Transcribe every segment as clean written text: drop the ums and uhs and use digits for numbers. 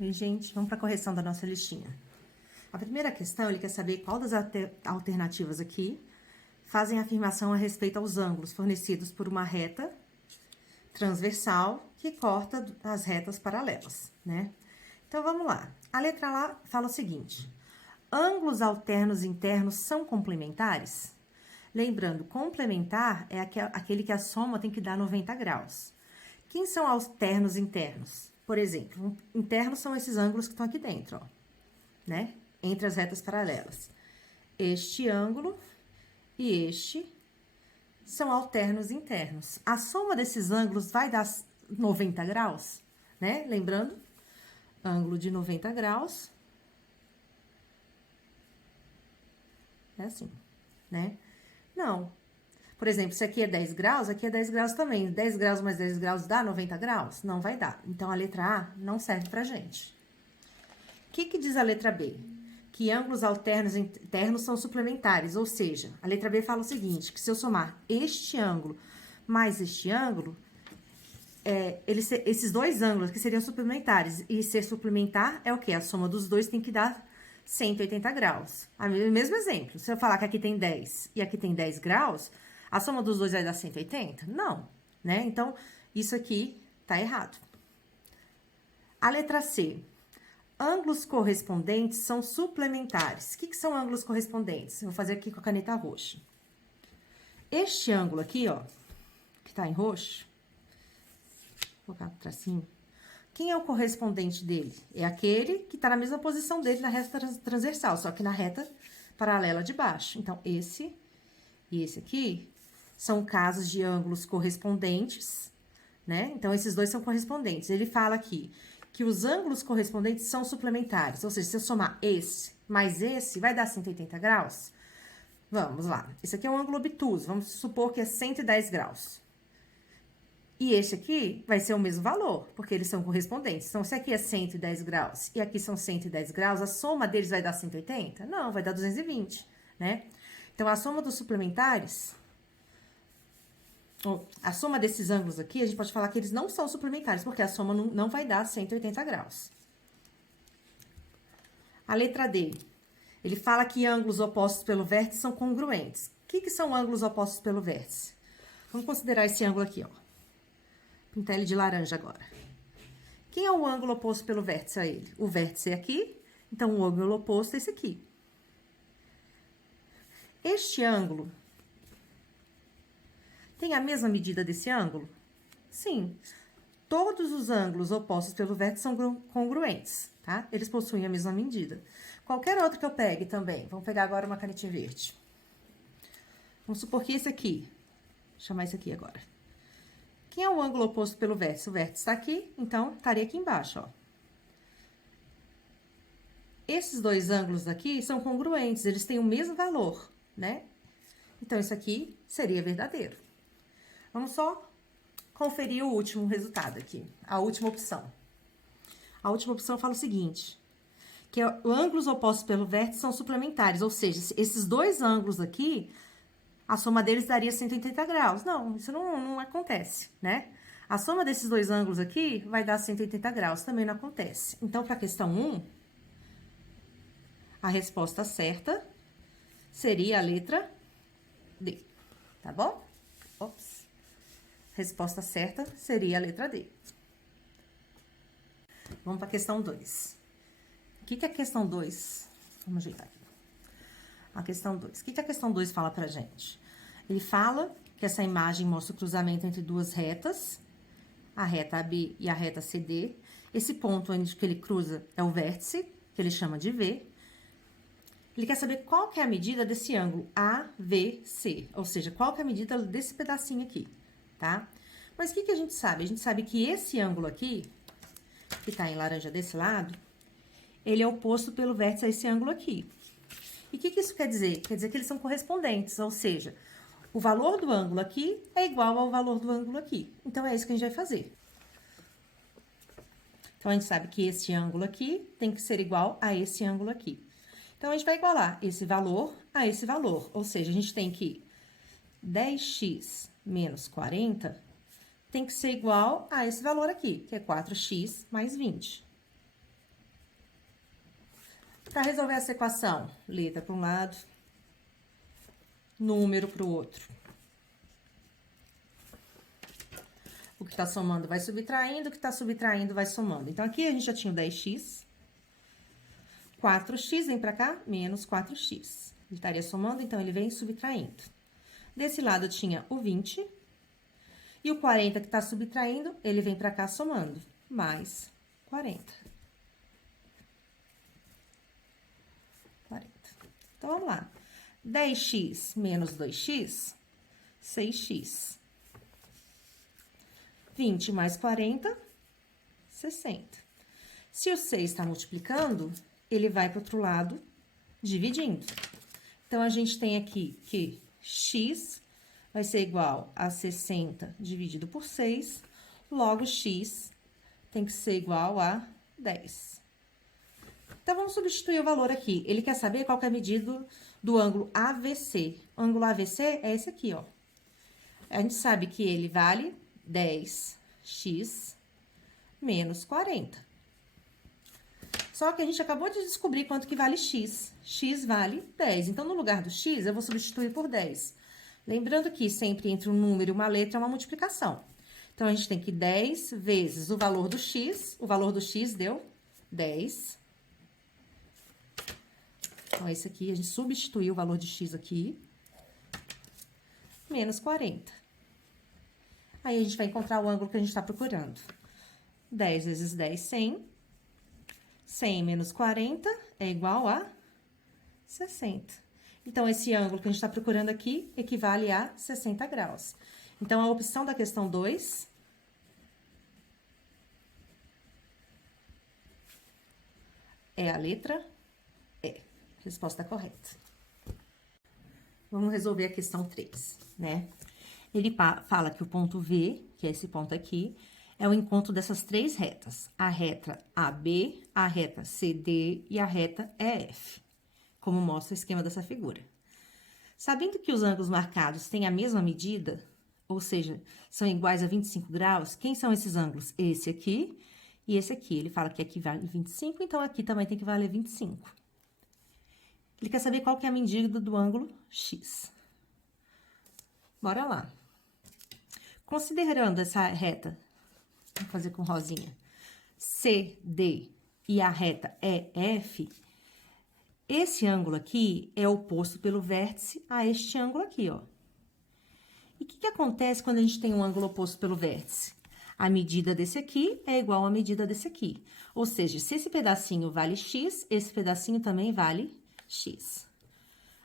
E, gente, vamos para a correção da nossa listinha. A primeira questão, ele quer saber qual das alternativas aqui fazem afirmação a respeito aos ângulos fornecidos por uma reta transversal que corta as retas paralelas, né? Então, vamos lá. A letra A fala o seguinte: ângulos alternos internos são complementares? Lembrando, complementar é aquele que a soma tem que dar 90 graus. Quem são alternos internos? Por exemplo, internos são esses ângulos que estão aqui dentro, ó, né? Entre as retas paralelas. Este ângulo e este são alternos internos. A soma desses ângulos vai dar 90 graus, né? Lembrando, ângulo de 90 graus é assim, né? Não. Por exemplo, se aqui é 10 graus, aqui é 10 graus também. 10 graus mais 10 graus dá 90 graus? Não vai dar. Então, a letra A não serve pra gente. O que diz a letra B? Que ângulos alternos internos são suplementares, ou seja, a letra B fala o seguinte, que se eu somar este ângulo mais este ângulo, esses dois ângulos que seriam suplementares, e ser suplementar é o quê? A soma dos dois tem que dar 180 graus. O mesmo exemplo, se eu falar que aqui tem 10 e aqui tem 10 graus, a soma dos dois vai dar 180? Não, né? Então, isso aqui tá errado. A letra C. Ângulos correspondentes são suplementares. O que são ângulos correspondentes? Eu vou fazer aqui com a caneta roxa. Este ângulo aqui, ó, que tá em roxo, vou colocar o tracinho. Quem é o correspondente dele? É aquele que tá na mesma posição dele na reta transversal, só que na reta paralela de baixo. Então, esse e esse aqui são casos de ângulos correspondentes, né? Então, esses dois são correspondentes. Ele fala aqui que os ângulos correspondentes são suplementares, ou seja, se eu somar esse mais esse, vai dar 180 graus? Vamos lá. Esse aqui é um ângulo obtuso, vamos supor que é 110 graus. E este aqui vai ser o mesmo valor, porque eles são correspondentes. Então, se aqui é 110 graus e aqui são 110 graus, a soma deles vai dar 180? Não, vai dar 220, né? Então, a soma dos suplementares, a soma desses ângulos aqui, a gente pode falar que eles não são suplementares, porque a soma não vai dar 180 graus. A letra D, ele fala que ângulos opostos pelo vértice são congruentes. O que são ângulos opostos pelo vértice? Vamos considerar esse ângulo aqui, ó. Pintar ele de laranja agora. Quem é o ângulo oposto pelo vértice a ele? O vértice é aqui, então o ângulo oposto é esse aqui. Este ângulo tem a mesma medida desse ângulo? Sim. Todos os ângulos opostos pelo vértice são congruentes, tá? Eles possuem a mesma medida. Qualquer outro que eu pegue também. Vamos pegar agora uma canetinha verde. Vamos supor que esse aqui. Vou chamar esse aqui agora. Quem é o ângulo oposto pelo vértice? O vértice está aqui, então, estaria aqui embaixo, ó. Esses dois ângulos aqui são congruentes, eles têm o mesmo valor, né? Então, isso aqui seria verdadeiro. Vamos só conferir o último resultado aqui, a última opção. A última opção fala o seguinte, que ângulos opostos pelo vértice são suplementares, ou seja, esses dois ângulos aqui, a soma deles daria 180 graus. Não, isso não acontece, né? A soma desses dois ângulos aqui vai dar 180 graus, também não acontece. Então, para a questão 1, a resposta certa seria a letra D, tá bom? Ops. Resposta certa seria a letra D. Vamos para a questão 2. O que a questão 2... Vamos ajeitar aqui. A questão 2. O que a questão 2 fala pra gente? Ele fala que essa imagem mostra o cruzamento entre duas retas, a reta AB e a reta CD. Esse ponto onde que ele cruza é o vértice, que ele chama de V. Ele quer saber qual que é a medida desse ângulo AVC, ou seja, qual que é a medida desse pedacinho aqui, tá? Mas o que a gente sabe? A gente sabe que esse ângulo aqui, que tá em laranja desse lado, ele é oposto pelo vértice a esse ângulo aqui. E o que isso quer dizer? Quer dizer que eles são correspondentes, ou seja, o valor do ângulo aqui é igual ao valor do ângulo aqui. Então, é isso que a gente vai fazer. Então, a gente sabe que esse ângulo aqui tem que ser igual a esse ângulo aqui. Então, a gente vai igualar esse valor a esse valor. Ou seja, a gente tem que 10x menos 40 tem que ser igual a esse valor aqui, que é 4x mais 20. Para resolver essa equação, letra para um lado, número para o outro. O que está somando vai subtraindo, o que está subtraindo vai somando. Então, aqui a gente já tinha o 10x. 4x vem para cá, menos 4x. Ele estaria somando, então, ele vem subtraindo. Desse lado, eu tinha o 20. E o 40 que está subtraindo, ele vem para cá somando. Mais 40. 40. Então, vamos lá. 10x menos 2x, 6x. 20 mais 40, 60. Se o 6 está multiplicando, ele vai para o outro lado, dividindo. Então, a gente tem aqui que x vai ser igual a 60 dividido por 6, logo x tem que ser igual a 10. Então, vamos substituir o valor aqui. Ele quer saber qual que é a medida do ângulo AVC. O ângulo AVC é esse aqui, ó. A gente sabe que ele vale 10x menos 40. Só que a gente acabou de descobrir quanto que vale x. X vale 10. Então, no lugar do x, eu vou substituir por 10. Lembrando que sempre entre um número e uma letra é uma multiplicação. Então, a gente tem que 10 vezes o valor do x. O valor do x deu 10. Então, esse aqui, a gente substituiu o valor de x aqui. Menos 40. Aí, a gente vai encontrar o ângulo que a gente está procurando. 10 vezes 10, 100. 100 menos 40 é igual a 60. Então, esse ângulo que a gente está procurando aqui equivale a 60 graus. Então, a opção da questão 2 é a letra E. Resposta correta. Vamos resolver a questão 3, né? Ele fala que o ponto V, que é esse ponto aqui, é o encontro dessas três retas. A reta AB, a reta CD e a reta EF, como mostra o esquema dessa figura. Sabendo que os ângulos marcados têm a mesma medida, ou seja, são iguais a 25 graus, quem são esses ângulos? Esse aqui e esse aqui. Ele fala que aqui vale 25, então aqui também tem que valer 25. Ele quer saber qual que é a medida do ângulo X. Bora lá. Considerando essa reta, vou fazer com rosinha, CD e a reta EF, esse ângulo aqui é oposto pelo vértice a este ângulo aqui, ó. E o que acontece quando a gente tem um ângulo oposto pelo vértice? A medida desse aqui é igual à medida desse aqui. Ou seja, se esse pedacinho vale x, esse pedacinho também vale x.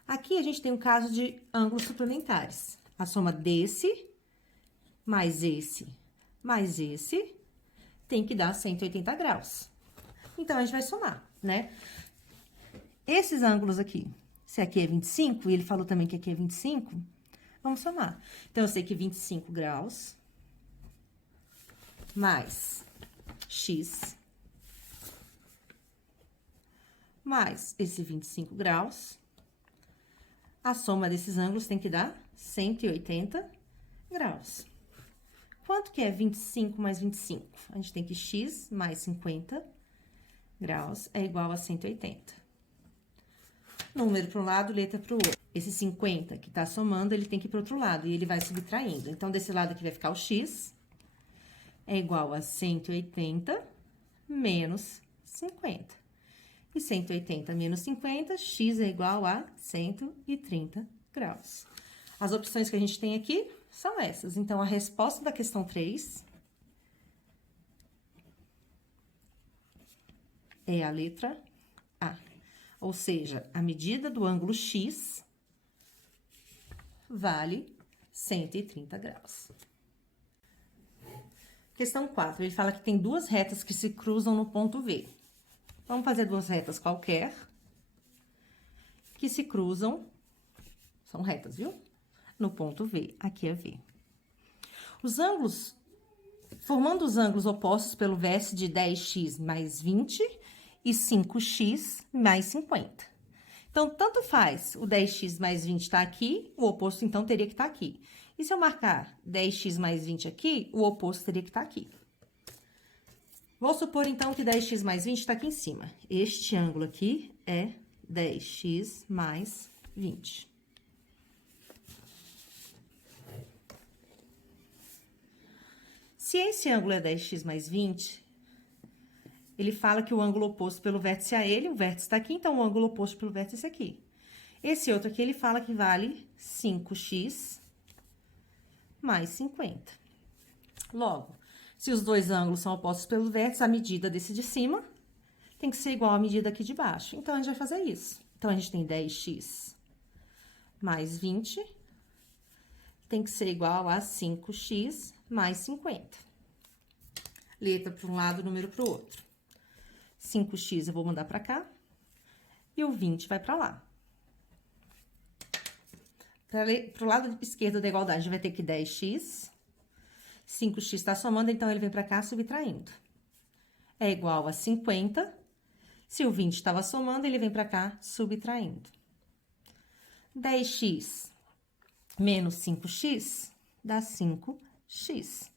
Aqui a gente tem um caso de ângulos suplementares. A soma desse mais esse tem que dar 180 graus. Então, a gente vai somar, né? Esses ângulos aqui, se aqui é 25, e ele falou também que aqui é 25, vamos somar. Então, eu sei que 25 graus mais x mais esse 25 graus, a soma desses ângulos tem que dar 180 graus. Quanto que é 25 mais 25? A gente tem que x mais 50 graus é igual a 180. Número para um lado, letra para o outro. Esse 50 que tá somando, ele tem que ir para o outro lado, e ele vai subtraindo. Então, desse lado aqui vai ficar o x, é igual a 180 menos 50. E 180 menos 50, x é igual a 130 graus. As opções que a gente tem aqui são essas. Então, a resposta da questão 3 é a letra A. Ou seja, a medida do ângulo X vale 130 graus. Questão 4, ele fala que tem duas retas que se cruzam no ponto V. Vamos fazer duas retas qualquer que se cruzam, são retas, viu? No ponto V, aqui é V. Os ângulos, formando os ângulos opostos pelo vértice de 10x mais 20 e 5x mais 50. Então, tanto faz o 10x mais 20 tá aqui, o oposto, então, teria que estar aqui. E se eu marcar 10x mais 20 aqui, o oposto teria que estar aqui. Vou supor, então, que 10x mais 20 está aqui em cima. Este ângulo aqui é 10x mais 20. Se esse ângulo é 10x mais 20, ele fala que o ângulo oposto pelo vértice a ele, o vértice está aqui, então o ângulo oposto pelo vértice é esse aqui. Esse outro aqui, ele fala que vale 5x mais 50. Logo, se os dois ângulos são opostos pelo vértice, a medida desse de cima tem que ser igual à medida aqui de baixo. Então, a gente vai fazer isso. Então, a gente tem 10x mais 20, tem que ser igual a 5x mais 50. Letra para um lado, número para o outro. 5x eu vou mandar para cá, e o 20 vai para lá. Para o lado esquerdo da igualdade, a gente vai ter que 10x. 5x está somando, então ele vem para cá subtraindo. É igual a 50. Se o 20 estava somando, ele vem para cá subtraindo. 10x menos 5x dá 5x.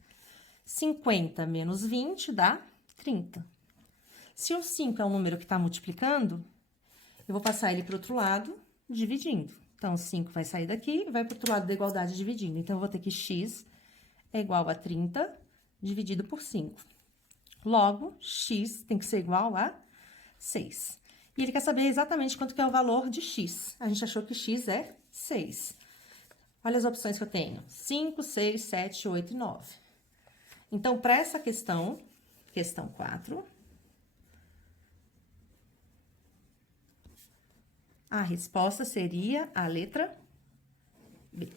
50 menos 20 dá 30. Se o 5 é um número que está multiplicando, eu vou passar ele para o outro lado, dividindo. Então, 5 vai sair daqui e vai para o outro lado da igualdade dividindo. Então, eu vou ter que x é igual a 30 dividido por 5. Logo, x tem que ser igual a 6. E ele quer saber exatamente quanto que é o valor de x. A gente achou que x é 6. Olha as opções que eu tenho. 5, 6, 7, 8 e 9. Então, para essa questão 4... a resposta seria a letra B.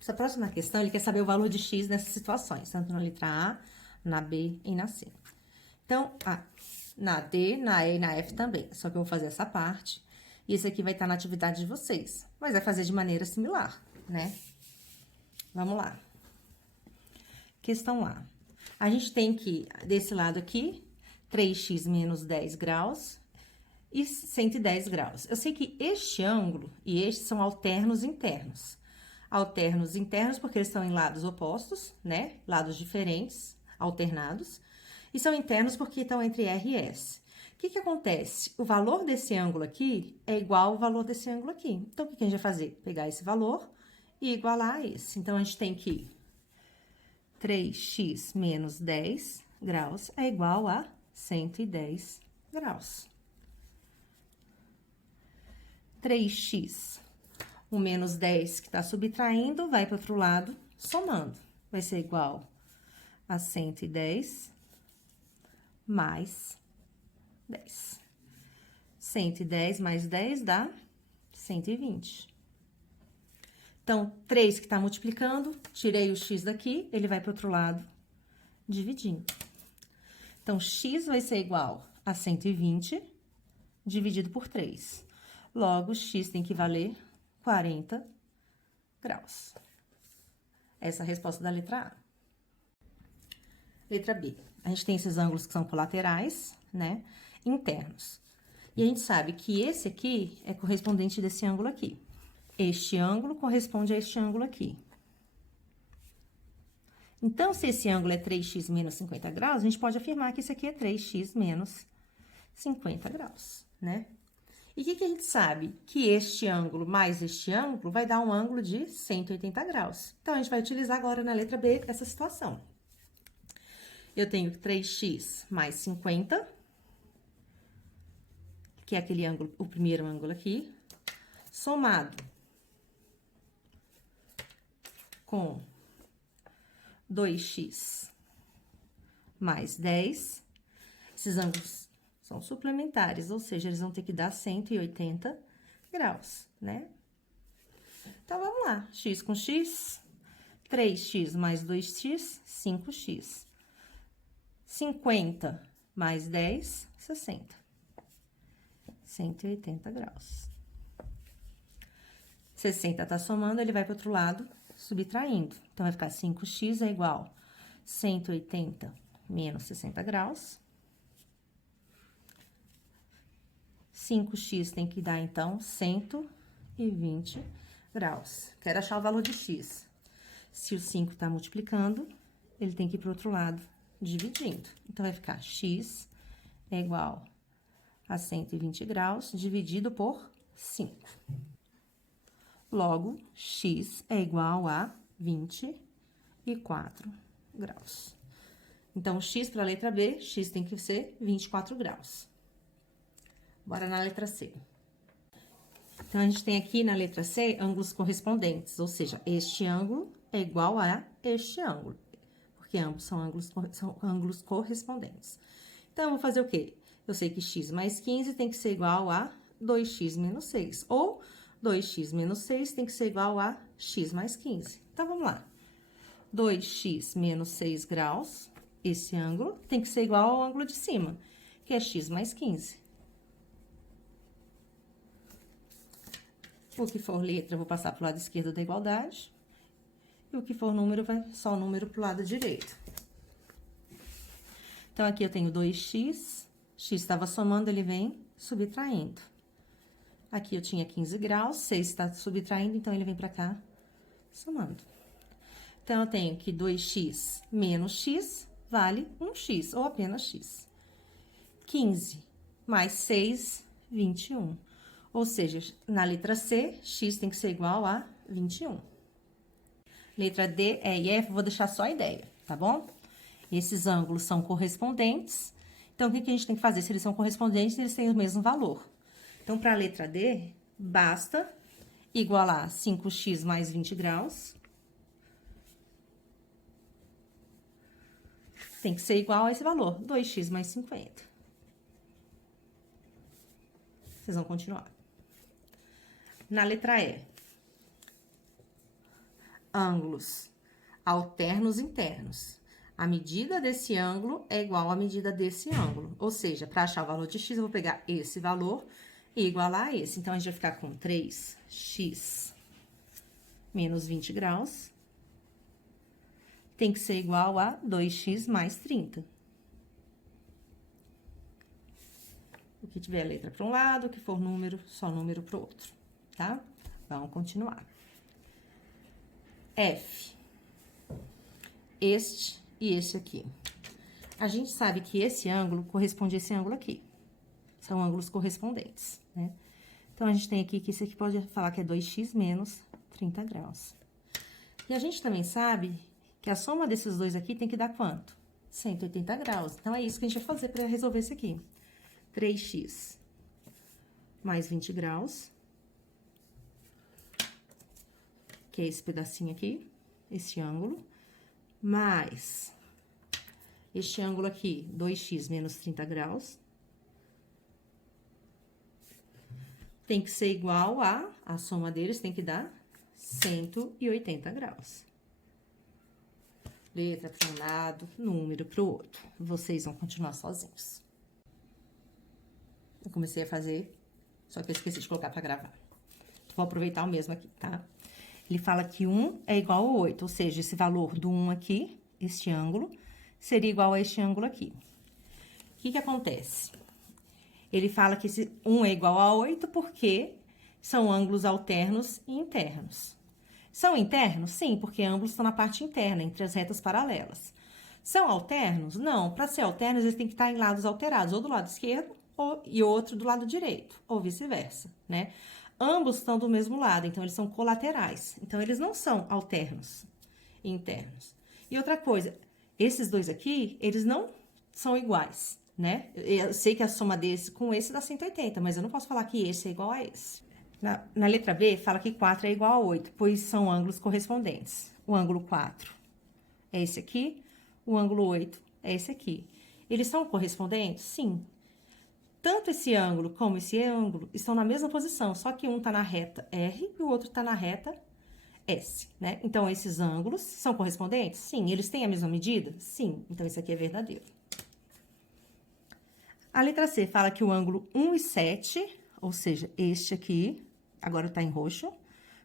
Essa próxima questão, ele quer saber o valor de x nessas situações, tanto na letra A, na B e na C. Então, na D, na E e na F também. Só que eu vou fazer essa parte, e esse aqui vai estar na atividade de vocês. Mas vai fazer de maneira similar, né? Vamos lá. Questão A. A gente tem que, desse lado aqui, 3x menos 10 graus... e 110 graus. Eu sei que este ângulo e este são alternos internos. Alternos internos porque eles estão em lados opostos, né? Lados diferentes, alternados. E são internos porque estão entre R e S. O que acontece? O valor desse ângulo aqui é igual ao valor desse ângulo aqui. Então, o que a gente vai fazer? Pegar esse valor e igualar a esse. Então, a gente tem que 3x menos 10 graus é igual a 110 graus. 3x, o menos 10 que está subtraindo, vai para o outro lado, somando. Vai ser igual a 110 mais 10. 110 mais 10 dá 120. Então, 3 que está multiplicando, tirei o x daqui, ele vai para o outro lado, dividindo. Então, x vai ser igual a 120 dividido por 3. Logo, x tem que valer 40 graus. Essa é a resposta da letra A. Letra B. A gente tem esses ângulos que são colaterais, né? Internos. E a gente sabe que esse aqui é correspondente desse ângulo aqui. Este ângulo corresponde a este ângulo aqui. Então, se esse ângulo é 3x menos 50 graus, a gente pode afirmar que esse aqui é 3x menos 50 graus, né? E o que a gente sabe? Que este ângulo mais este ângulo vai dar um ângulo de 180 graus. Então, a gente vai utilizar agora na letra B essa situação. Eu tenho 3x mais 50, que é aquele ângulo, o primeiro ângulo aqui, somado com 2x mais 10. Esses ângulos são suplementares, ou seja, eles vão ter que dar 180 graus, né? Então, vamos lá. X com x, 3x mais 2x, 5x. 50 mais 10, 60. 180 graus. 60 tá somando, ele vai para o outro lado, subtraindo. Então, vai ficar 5x é igual a 180 menos 60 graus. 5x tem que dar, então, 120 graus. Quero achar o valor de x. Se o 5 tá multiplicando, ele tem que ir para o outro lado, dividindo. Então, vai ficar x é igual a 120 graus, dividido por 5. Logo, x é igual a 24 graus. Então, x para a letra B, x tem que ser 24 graus. Bora na letra C. Então, a gente tem aqui na letra C ângulos correspondentes, ou seja, este ângulo é igual a este ângulo, porque ambos são ângulos correspondentes. Então, eu vou fazer o quê? Eu sei que x mais 15 tem que ser igual a 2x menos 6, ou 2x menos 6 tem que ser igual a x mais 15. Então, vamos lá. 2x menos 6 graus, esse ângulo, tem que ser igual ao ângulo de cima, que é x mais 15. O que for letra, eu vou passar para o lado esquerdo da igualdade. E o que for número, vai só o número para o lado direito. Então, aqui eu tenho 2x, x estava somando, ele vem subtraindo. Aqui eu tinha 15 graus, 6 está subtraindo, então ele vem para cá somando. Então, eu tenho que 2x menos x vale 1x, ou apenas x. 15 mais 6, 21. Ou seja, na letra C, x tem que ser igual a 21. Letra D, E e F, vou deixar só a ideia, tá bom? Esses ângulos são correspondentes. Então, o que a gente tem que fazer? Se eles são correspondentes, eles têm o mesmo valor. Então, para a letra D, basta igualar 5x mais 20 graus. Tem que ser igual a esse valor, 2x mais 50. Vocês vão continuar. Na letra E, ângulos alternos internos. A medida desse ângulo é igual à medida desse ângulo. Ou seja, para achar o valor de x, eu vou pegar esse valor e igualar a esse. Então, a gente vai ficar com 3x menos 20 graus. Tem que ser igual a 2x mais 30. O que tiver letra para um lado, o que for número, só número para o outro, tá? Vamos continuar. F. Este e este aqui. A gente sabe que esse ângulo corresponde a esse ângulo aqui. São ângulos correspondentes, né? Então, a gente tem aqui que esse aqui pode falar que é 2x menos 30 graus. E a gente também sabe que a soma desses dois aqui tem que dar quanto? 180 graus. Então, é isso que a gente vai fazer para resolver isso aqui. 3x mais 20 graus, que é esse pedacinho aqui, esse ângulo, mais este ângulo aqui, 2x menos 30 graus, tem que ser igual a soma deles tem que dar 180 graus. Letra para um lado, número para o outro. Vocês vão continuar sozinhos. Eu comecei a fazer, só que eu esqueci de colocar para gravar. Vou aproveitar o mesmo aqui, tá? Ele fala que 1 é igual a 8, ou seja, esse valor do 1 aqui, este ângulo, seria igual a este ângulo aqui. O que acontece? Ele fala que esse 1 é igual a 8 porque são ângulos alternos e internos. São internos? Sim, porque ambos estão na parte interna, entre as retas paralelas. São alternos? Não. Para ser alternos, eles têm que estar em lados alterados, ou do lado esquerdo e outro do lado direito, ou vice-versa, né? Ambos estão do mesmo lado, então eles são colaterais. Então, eles não são alternos e internos. E outra coisa, esses dois aqui, eles não são iguais, né? Eu sei que a soma desse com esse dá 180, mas eu não posso falar que esse é igual a esse. Na letra B, fala que 4 é igual a 8, pois são ângulos correspondentes. O ângulo 4 é esse aqui, o ângulo 8 é esse aqui. Eles são correspondentes? Sim. Tanto esse ângulo como esse ângulo estão na mesma posição, só que um está na reta R e o outro está na reta S, né? Então, esses ângulos são correspondentes? Sim. Eles têm a mesma medida? Sim. Então, esse aqui é verdadeiro. A letra C fala que o ângulo 1 e 7, ou seja, este aqui, agora tá em roxo,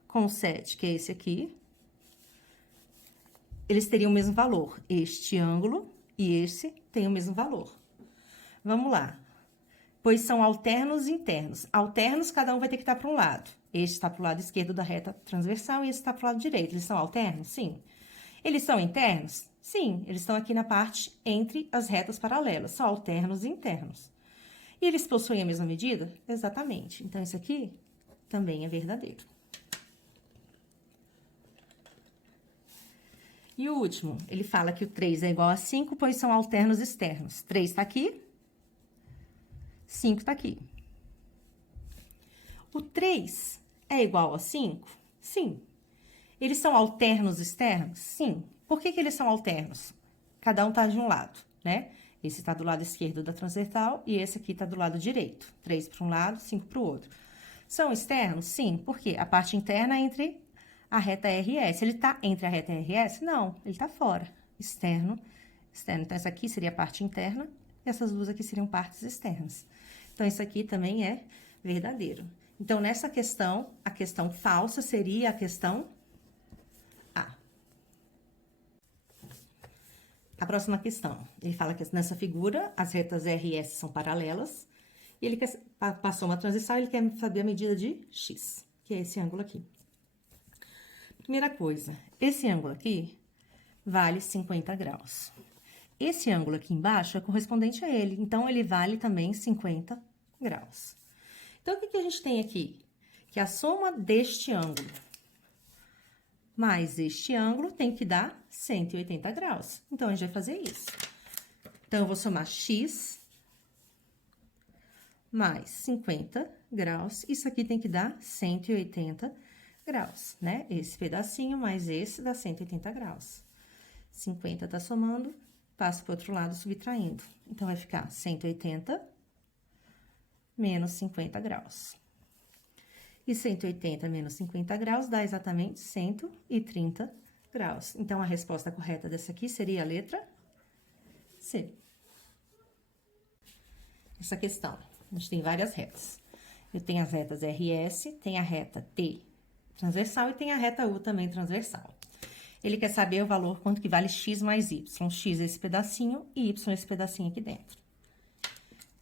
com o 7, que é esse aqui, eles teriam o mesmo valor. Este ângulo e esse têm o mesmo valor. Vamos lá. Pois são alternos e internos. Alternos, cada um vai ter que estar para um lado. Este está para o lado esquerdo da reta transversal e esse está para o lado direito. Eles são alternos? Sim. Eles são internos? Sim. Eles estão aqui na parte entre as retas paralelas. São alternos e internos. E eles possuem a mesma medida? Exatamente. Então, isso aqui também é verdadeiro. E o último, ele fala que o 3 é igual a 5, pois são alternos externos. 3 tá aqui, 5 tá aqui. O 3 é igual a 5? Sim. Eles são alternos externos? Sim. Por que eles são alternos? Cada um tá de um lado, né? Esse tá do lado esquerdo da transversal e esse aqui tá do lado direito. 3 para um lado, 5 para o outro. São externos? Sim. Por quê? A parte interna é entre a reta RS. Ele tá entre a reta RS? Não, ele tá fora. Externo, externo. Então, essa aqui seria a parte interna e essas duas aqui seriam partes externas. Então, isso aqui também é verdadeiro. Então, nessa questão, a questão falsa seria a questão A. A próxima questão, ele fala que nessa figura, as retas RS são paralelas, e ele passou uma transição, ele quer saber a medida de X, que é esse ângulo aqui. Primeira coisa, esse ângulo aqui vale 50 graus. Esse ângulo aqui embaixo é correspondente a ele, então ele vale também 50 graus. Então, o que a gente tem aqui? Que a soma deste ângulo mais este ângulo tem que dar 180 graus. Então, a gente vai fazer isso. Então, eu vou somar x mais 50 graus. Isso aqui tem que dar 180 graus, né? Esse pedacinho mais esse dá 180 graus. 50 tá somando, passo pro outro lado subtraindo. Então, vai ficar 180 menos 50 graus. E 180 menos 50 graus dá exatamente 130 graus. Então, a resposta correta dessa aqui seria a letra C. Essa questão, a gente tem várias retas. Eu tenho as retas RS, tem a reta T transversal e tem a reta U também transversal. Ele quer saber o valor, quanto que vale x mais y. X é esse pedacinho e y é esse pedacinho aqui dentro.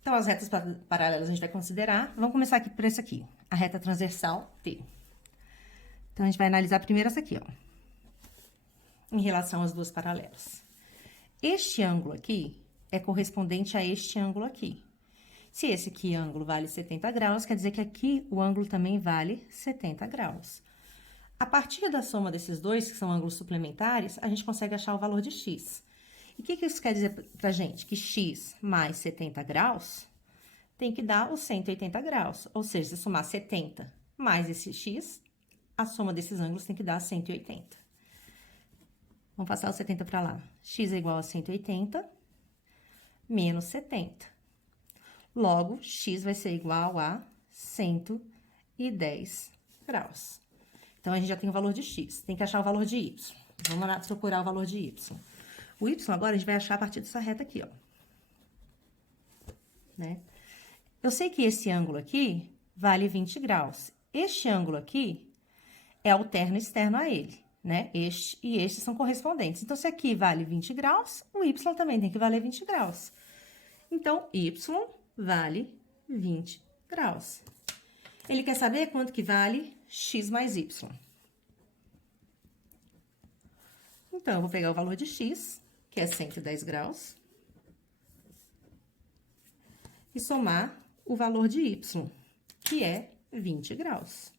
Então, as retas paralelas a gente vai considerar. Vamos começar aqui por esse aqui, a reta transversal T. Então, a gente vai analisar primeiro essa aqui, ó, em relação às duas paralelas. Este ângulo aqui é correspondente a este ângulo aqui. Se esse aqui ângulo vale 70 graus, quer dizer que aqui o ângulo também vale 70 graus. A partir da soma desses dois, que são ângulos suplementares, a gente consegue achar o valor de x. E o que isso quer dizer pra gente? Que x mais 70 graus tem que dar os 180 graus. Ou seja, se somar 70 mais esse x, a soma desses ângulos tem que dar 180. Vamos passar o 70 para lá. X é igual a 180 menos 70. Logo, x vai ser igual a 110 graus. Então, a gente já tem o valor de x. Tem que achar o valor de y. Vamos lá procurar o valor de y. O y agora a gente vai achar a partir dessa reta aqui, ó. Né? Eu sei que esse ângulo aqui vale 20 graus. Este ângulo aqui é alterno externo a ele, né? Este e este são correspondentes. Então, se aqui vale 20 graus, o y também tem que valer 20 graus. Então, y vale 20 graus. Ele quer saber quanto que vale x mais y. Então, eu vou pegar o valor de x, que é 110 graus, e somar o valor de y, que é 20 graus.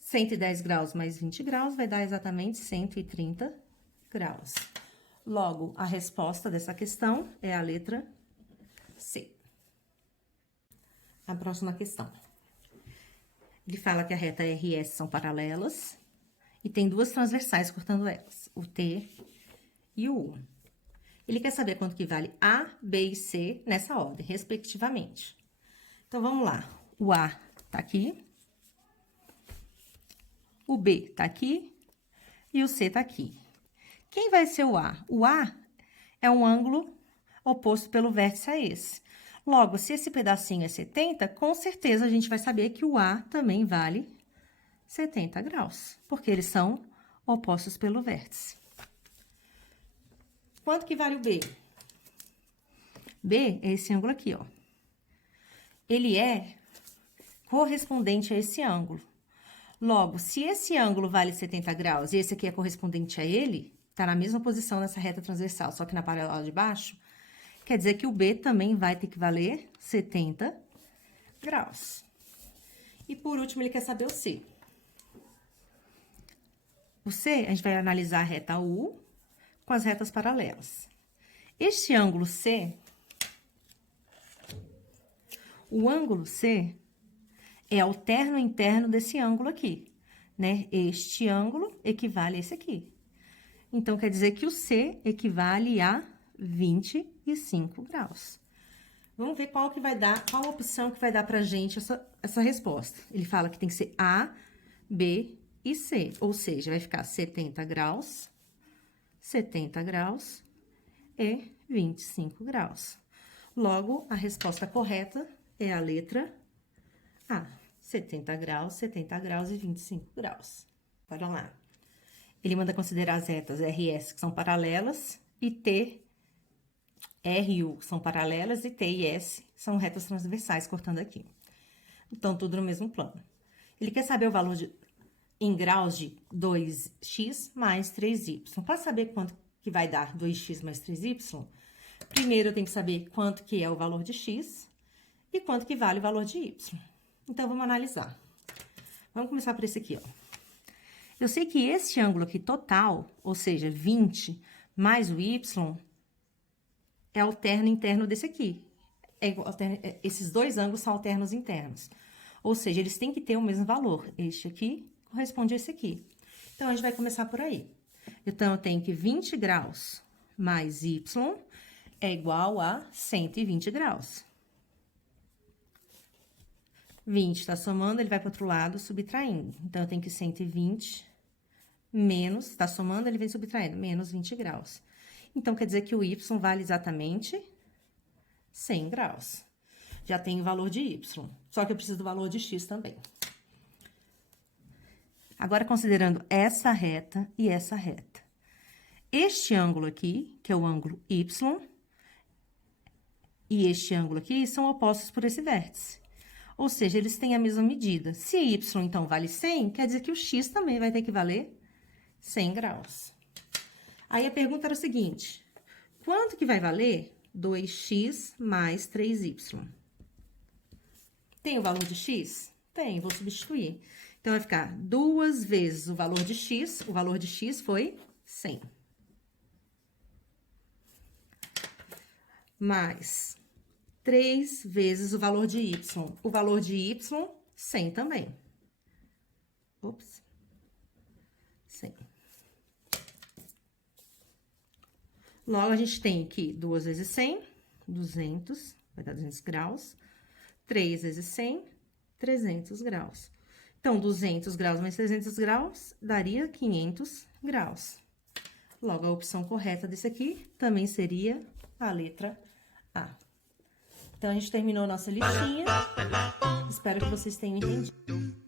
110 graus mais 20 graus vai dar exatamente 130 graus. Logo, a resposta dessa questão é a letra C. A próxima questão. Ele fala que a reta RS são paralelas e tem duas transversais cortando elas, o T e o U. Ele quer saber quanto que vale A, B e C nessa ordem, respectivamente. Então, vamos lá. O A tá aqui, o B tá aqui e o C tá aqui. Quem vai ser o A? O A é um ângulo oposto pelo vértice a esse. Logo, se esse pedacinho é 70, com certeza a gente vai saber que o A também vale 70 graus, porque eles são opostos pelo vértice. Quanto que vale o B? B é esse ângulo aqui, ó. Ele é correspondente a esse ângulo. Logo, se esse ângulo vale 70 graus e esse aqui é correspondente a ele, tá na mesma posição nessa reta transversal, só que na paralela de baixo, quer dizer que o B também vai ter que valer 70 graus. E por último, ele quer saber o C. O C, a gente vai analisar a reta U com as retas paralelas. Este ângulo C, o ângulo C é o terno interno desse ângulo aqui, né? Este ângulo equivale a esse aqui. Então, quer dizer que o C equivale a 25 graus. Vamos ver qual que vai dar, qual a opção que vai dar pra gente essa resposta. Ele fala que tem que ser A, B e C, ou seja, vai ficar 70 graus e 25 graus. Logo, a resposta correta é a letra A, 70 graus e 25 graus. Bora lá. Ele manda considerar as retas RS, que são paralelas, e T, RU, que são paralelas, e T e S são retas transversais, cortando aqui. Então, tudo no mesmo plano. Ele quer saber o valor em graus de 2x mais 3y. Para saber quanto que vai dar 2x mais 3y, primeiro eu tenho que saber quanto que é o valor de x e quanto que vale o valor de y. Então, vamos analisar. Vamos começar por esse aqui, ó. Eu sei que esse ângulo aqui total, ou seja, 20 mais o y, é o terno interno desse aqui. Esses dois ângulos são alternos internos. Ou seja, eles têm que ter o mesmo valor. Este aqui corresponde a esse aqui. Então, a gente vai começar por aí. Então, eu tenho que 20 graus mais y é igual a 120 graus. 20 tá somando, ele vai para o outro lado, subtraindo. Então, eu tenho que 120 menos, tá somando, ele vem subtraindo, menos 20 graus. Então, quer dizer que o y vale exatamente 100 graus. Já tem o valor de y, só que eu preciso do valor de x também. Agora, considerando essa reta e essa reta. Este ângulo aqui, que é o ângulo y, e este ângulo aqui são opostos por esse vértice. Ou seja, eles têm a mesma medida. Se y, então, vale 100, quer dizer que o x também vai ter que valer 100 graus. Aí, a pergunta era o seguinte: quanto que vai valer 2x mais 3y? Tem o valor de x? Tem, vou substituir. Então, vai ficar 2 vezes o valor de x foi 100. Mais 3 vezes o valor de y, 100 também. Ops. 100. Logo, a gente tem aqui 2 vezes 100, 200, vai dar 200 graus. 3 vezes 100, 300 graus. Então, 200 graus mais 300 graus daria 500 graus. Logo, a opção correta desse aqui também seria a letra A. Então, a gente terminou a nossa listinha. Espero que vocês tenham entendido.